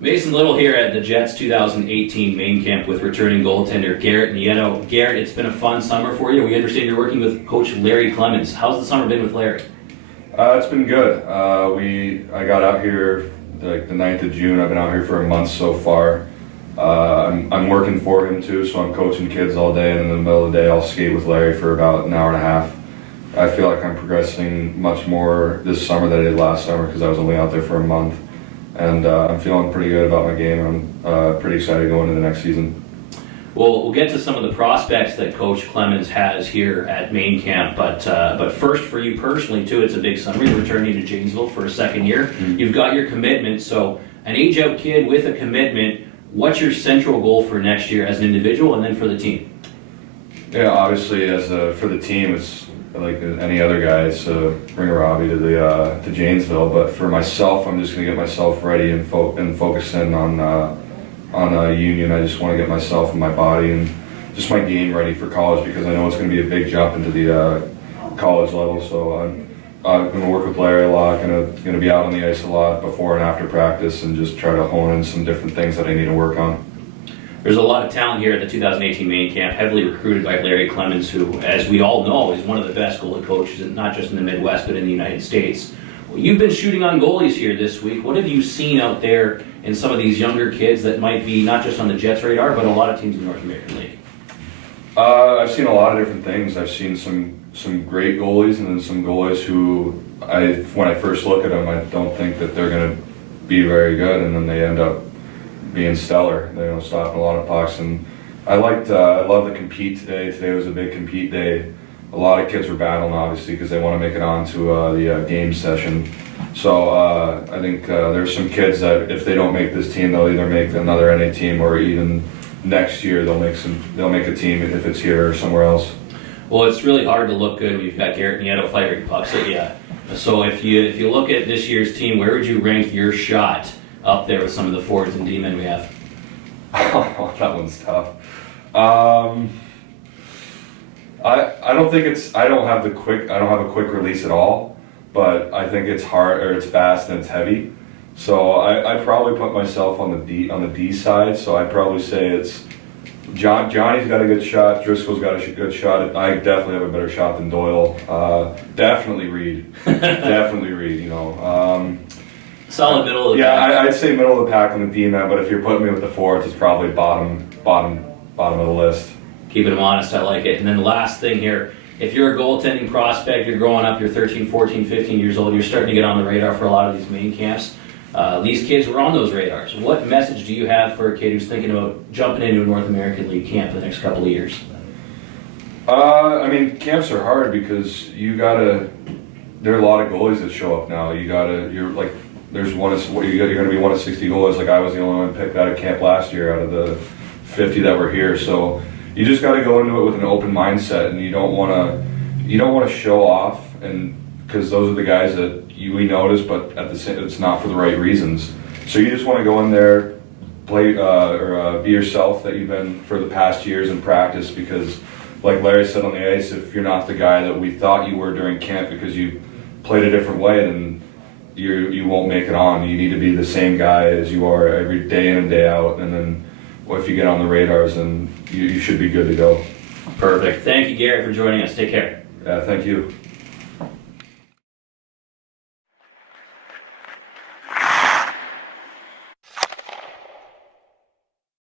Mason Little here at the Jets 2018 main camp with returning goaltender Garrett Nieto. Garrett, it's been a fun summer for you. We understand you're working with Coach Larry Clemens. How's the summer been with Larry? It's been good. I got out here like the 9th of June. I've been out here for a month so far. I'm working for him too, so I'm coaching kids all day, and in the middle of the day I'll skate with Larry for about an hour and a half. I feel like I'm progressing much more this summer than I did last summer because I was only out there for a month. And I'm feeling pretty good about my game. I'm pretty excited going into the next season. Well, we'll get to some of the prospects that Coach Clemens has here at main camp, but first for you personally too, it's a big summer. You're returning to Janesville for a second year. Mm-hmm. You've got your commitment, so an age-out kid with a commitment, what's your central goal for next year as an individual and then for the team? Yeah, obviously for the team, it's like any other guy, it's bring a Robbie to Janesville. But for myself, I'm just going to get myself ready and focus in on Union. I just want to get myself and my body and just my game ready for college because I know it's going to be a big jump into the college level. So I'm going to work with Larry a lot. Going to be out on the ice a lot before and after practice and just try to hone in some different things that I need to work on. There's a lot of talent here at the 2018 main camp, heavily recruited by Larry Clemens, who, as we all know, is one of the best goalie coaches, not just in the Midwest, but in the United States. Well, you've been shooting on goalies here this week. What have you seen out there in some of these younger kids that might be not just on the Jets' radar, but a lot of teams in the North American League? I've seen a lot of different things. I've seen some great goalies and then some goalies who, when I first look at them, I don't think that they're going to be very good, and then they end up being stellar. They stopping a lot of pucks, and I love the compete today. Today was a big compete day. A lot of kids were battling, obviously, because they want to make it onto the game session. So I think there's some kids that if they don't make this team, they'll either make another NA team or even next year they'll make a team if it's here or somewhere else. Well, it's really hard to look good when you've got Garrett Nieto firing pucks at you. So if you look at this year's team, where would you rank your shot up there with some of the forwards and D-men we have? Oh, that one's tough. I don't have a quick release at all, but I think it's hard, or it's fast and it's heavy. So I probably put myself on the D side. So I'd probably say it's Johnny's got a good shot, Driscoll's got a good shot. I definitely have a better shot than Doyle. Definitely Reed. Definitely Reed, Solid middle of the pack. Yeah, I'd say middle of the pack on the D-man, but if you're putting me with the forwards, it's probably bottom of the list. Keeping them honest, I like it. And then the last thing here, if you're a goaltending prospect, you're growing up, you're 13, 14, 15 years old, you're starting to get on the radar for a lot of these main camps. These kids were on those radars. What message do you have for a kid who's thinking about jumping into a North American League camp the next couple of years? Camps are hard because there are a lot of goalies that show up now. You're going to be one of 60 goalies. Like I was the only one picked out of camp last year out of the 50 that were here. So you just got to go into it with an open mindset, and you don't want to show off, and because those are the guys that we notice, but at the same, it's not for the right reasons. So you just want to go in there, play be yourself that you've been for the past years in practice. Because, like Larry said on the ice, if you're not the guy that we thought you were during camp because you played a different way, then you won't make it on. You need to be the same guy as you are every day in and day out, and then if you get on the radars, then you should be good to go. Perfect. Thank you, Garrett, for joining us. Take care. Yeah, thank you.